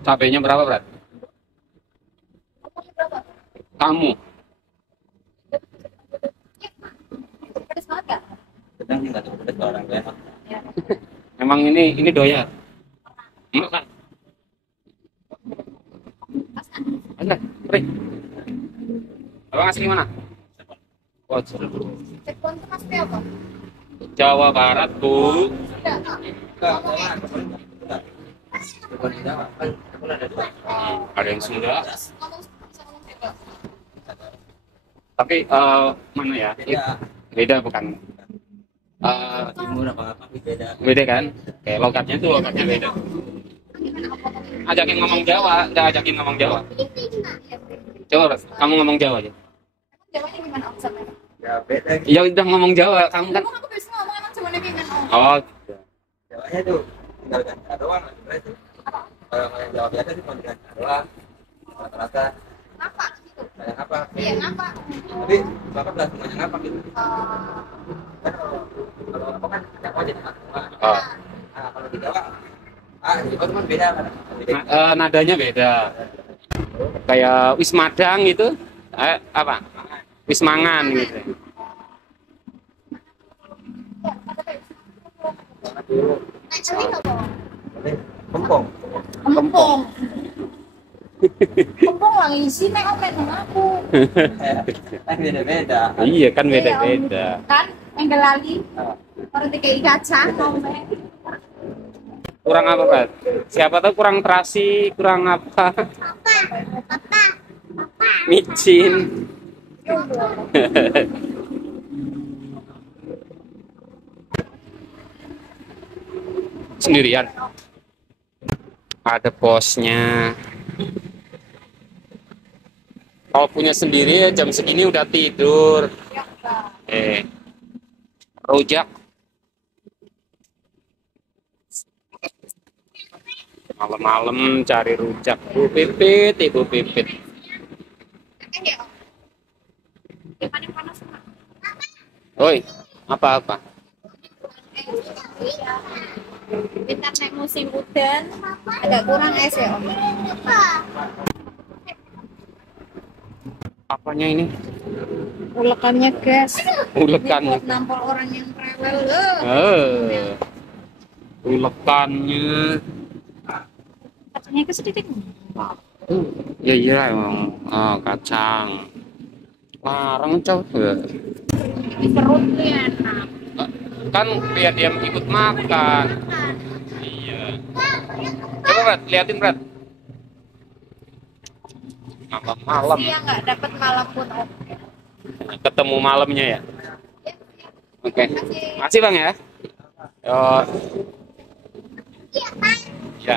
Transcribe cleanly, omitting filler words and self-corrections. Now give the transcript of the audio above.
Cabenya berapa, Brat? Kamu. Pedes banget gak? Sedang sih nggak terlalu pedas kalau orang enak. Ya. Emang ini doyan. Makan. Ada, Pri. Abang asli mana? Oh, Cirebon tuh pasti apa? Jawa Barat, Bu. Sudah, Kak. Enggak, enggak. Bukan tidak, kan ada dua. Ada yang Sunda. Ngomong bisa ngomong bebas. Tapi mana ya? Beda. Beda bukan? Timur apa beda. Beda kan? Kayak logatnya beda. Ajakin ngomong Jawa, udah ajakin ngomong Jawa. Coba, Brat, kamu ngomong Jawa aja. Jawanya gimana aksennya? Ya beda. Ya udah ngomong Jawa, kamu kan. Emang aku bisa ngomong emang cuma gimana? Oh, Jawanya tuh tinggal ganti doang itu. Kalau yang Jawa biasa sih cuma ganti doang. Rata-rata Ngapa gitu? kayak apa? Iya, ngapa? Tapi bapak belah semuanya ngapa gitu. Eh, Kan kalau apa kan yang wajib semua. oh. Nah, kalau di Jawa itu cuma beda kan. Jadi Nadanya beda. Kayak Wismadang gitu. Apa? Wismangan gitu. Ini apa? ini kempong. Empong. Empong lah isi nek omen aku. Kan beda-beda. Iya kan beda-beda. Kan enggak lagi. Orang kayak kacang omen. Kurang apa, Pak? Siapa tahu kurang terasi, kurang apa? Micin. Sendirian. Ada bosnya. Kalau punya sendiri ya jam segini udah tidur. Rujak. Malam-malam cari rujak. Ibu Pipit, Ibu Pipit. Oi, apa-apa? Bentar naik musim hujan agak kurang es ya Om. Apanya ini? Ulekannya gas. Ulekannya. Buat nampol orang yang rewel. Ulekannya. Kacangnya ke sedikit. Ya iya emang. Oh, kacang. Larang coba. Di perut tuh enak. Kan biar dia ikut makan. Iya. Coba, Brat, liatin, Brat. Malam-malam. Siang nggak dapat malam pun oke. Ketemu malamnya ya. Oke. Makasih, Bang ya. Yo. Ya.